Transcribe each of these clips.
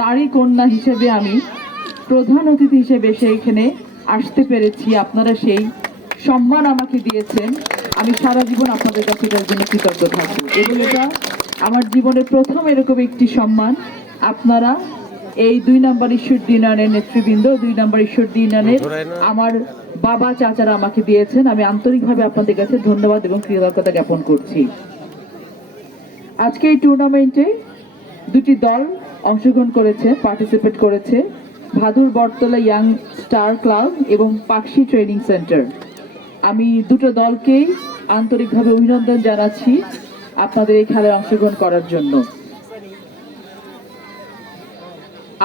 তারই কন্যা হিসেবে আমি প্রধান অতিথি হিসেবে এখানে আসতে পেরেছি। আপনারা সেই সম্মান আমাকে দিয়েছেন। আমি সারা জীবন আপনাদের কাছে এটার জন্য কৃতজ্ঞ থাকব এবং এটা আমার জীবনের প্রথম এরকম একটি সম্মান। আপনারা এই দুই নম্বর ঈশ্বর দিনানের নেতৃবৃন্দ দুই নম্বর ঈশ্বর দিনানের আমার বাবা চাচারা আমাকে দিয়েছেন। আমি আন্তরিকভাবে আপনাদের কাছে ধন্যবাদ এবং কৃতজ্ঞতা জ্ঞাপন করছি। আজকে এই টুর্নামেন্টে দুটি দল অংশগ্রহণ করেছে পার্টিসিপেট করেছে Bhadur Battala young star club এবং পাকশি ট্রেনিং সেন্টার। আমি দুটো দলকেই আন্তরিকভাবে অভিনন্দন জানাচ্ছি আপনাদের এই খেলায় অংশগ্রহণ করার জন্য।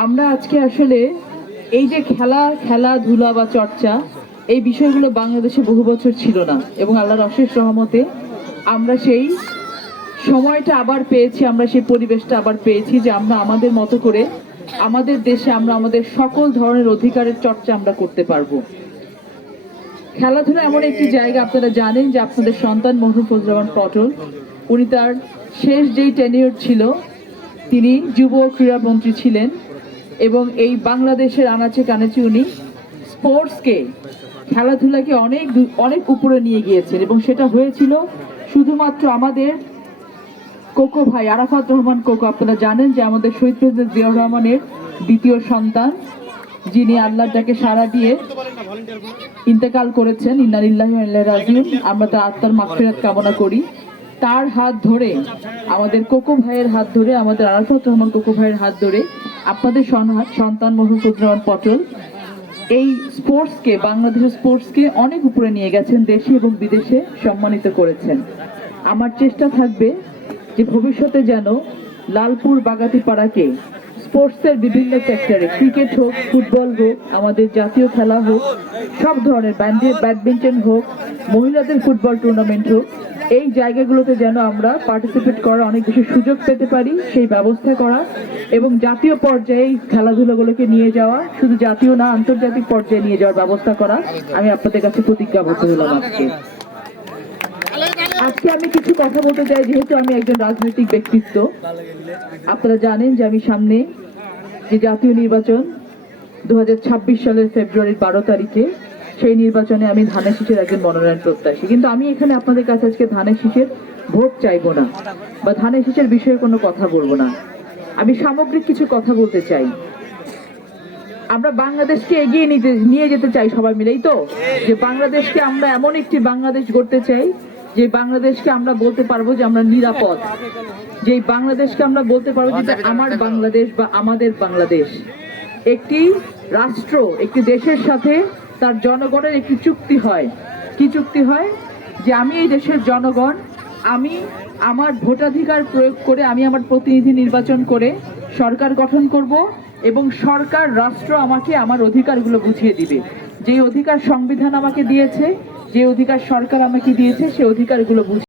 আমরা আজকে আসলে এই যে খেলা, খেলাধুলা বা চর্চা, এই বিষয়গুলো বাংলাদেশে বহু বছর ছিল না এবং আল্লাহর অশেষ রহমতে আমরা সেই সময়টা আবার পেয়েছি, আমরা সেই পরিবেশটা আবার পেয়েছি যে আমরা আমাদের মতো করে আমাদের দেশে আমরা আমাদের সকল ধরনের অধিকারের চর্চা আমরা করতে পারব। খেলাধুলা এমন একটি জায়গা, আপনারা জানেন যে আপনাদের সন্তান মহরুম ফজল রহমান পটল, উনি তার শেষ যেই টেনিয়র ছিল, তিনি যুব ও ক্রীড়ামন্ত্রী ছিলেন এবং এই বাংলাদেশের আনাচে কানাচে উনি স্পোর্টসকে, খেলাধুলাকে অনেক অনেক উপরে নিয়ে গিয়েছেন এবং সেটা হয়েছিল শুধুমাত্র আমাদের কোকো ভাই, আরাফাত রহমান কোকো, আপনারা জানেন যে আমাদের শহীদ প্রেসিডেন্ট জিয়াউর রহমানের দ্বিতীয় সন্তান, যিনি আল্লাহটাকে সাড়া দিয়ে ইন্তেকাল করেছেন, ইন্নালিল্লাহি ইলাইহি আমরা তার আত্মার মাগফিরাত কামনা করি। তার হাত ধরে, আমাদের কোকো ভাইয়ের হাত ধরে, আমাদের আরাফাত রহমান কোকো ভাইয়ের হাত ধরে, আপনাদের সন্তান মোহাম্মদ রহমান পটল, এই স্পোর্টসকে, বাংলাদেশের স্পোর্টসকে অনেক উপরে নিয়ে গেছেন, দেশে এবং বিদেশে সম্মানিত করেছেন। আমার চেষ্টা থাকবে যে ভবিষ্যতে যেন লালপুর বাগাতিপাড়াকে স্পোর্টসের বিভিন্ন সেক্টরে, ক্রিকেট হোক, ফুটবল হোক, আমাদের জাতীয় খেলা হোক, সব ধরনের ব্যাডমিন্টন হোক, মহিলাদের ফুটবল টুর্নামেন্ট হোক, এই জায়গাগুলোতে যেন আমরা পার্টিসিপেট করার অনেক বেশি সুযোগ পেতে পারি, সেই ব্যবস্থা করা এবং জাতীয় পর্যায়ে এই খেলাধুলাগুলোকে নিয়ে যাওয়া, শুধু জাতীয় না, আন্তর্জাতিক পর্যায়ে নিয়ে যাওয়ার ব্যবস্থা করা, আমি আপনাদের কাছে প্রতিজ্ঞাবদ্ধ হলাম আজকে। আজকে আমি কিছু কথা বলতে চাই, যেহেতু আমি একজন রাজনৈতিক ব্যক্তিত্ব। আপনারা জানেন যে আমি সামনে যে জাতীয় নির্বাচন দু হাজার ছাব্বিশ সালের ফেব্রুয়ারির বারো তারিখে, সেই নির্বাচনে আমি ধানের শীষের একজন মনোনয়ন প্রত্যাশী। কিন্তু আমি এখানে আপনাদের কাছে আজকে ধানের শীষের ভোট চাইব না বা ধানের শীষের বিষয়ে কোনো কথা বলব না। আমি সামগ্রিক কিছু কথা বলতে চাই। আমরা বাংলাদেশকে এগিয়ে নিতে, নিয়ে যেতে চাই সবাই মিলেই তো? যে বাংলাদেশকে আমরা এমন একটি বাংলাদেশ গড়তে চাই যে বাংলাদেশকে আমরা বলতে পারব যে আমরা নিরাপদ। যে বাংলাদেশকে আমরা বলতে পারব যে আমার বাংলাদেশ বা আমাদের বাংলাদেশ। একটি রাষ্ট্র, একটি দেশের সাথে তার জনগণের একটি চুক্তি হয়। কি চুক্তি হয়? যে আমি এই দেশের জনগণ, আমি আমার ভোটাধিকার প্রয়োগ করে আমি আমার প্রতিনিধি নির্বাচন করে সরকার গঠন করব এবং সরকার, রাষ্ট্র আমাকে আমার অধিকারগুলো বুঝিয়ে দিবে। যে অধিকার সংবিধান আমাকে দিয়েছে যে অধিকার সরকার আমাকে দিয়েছে সে অধিকারগুলো বুঝিয়ে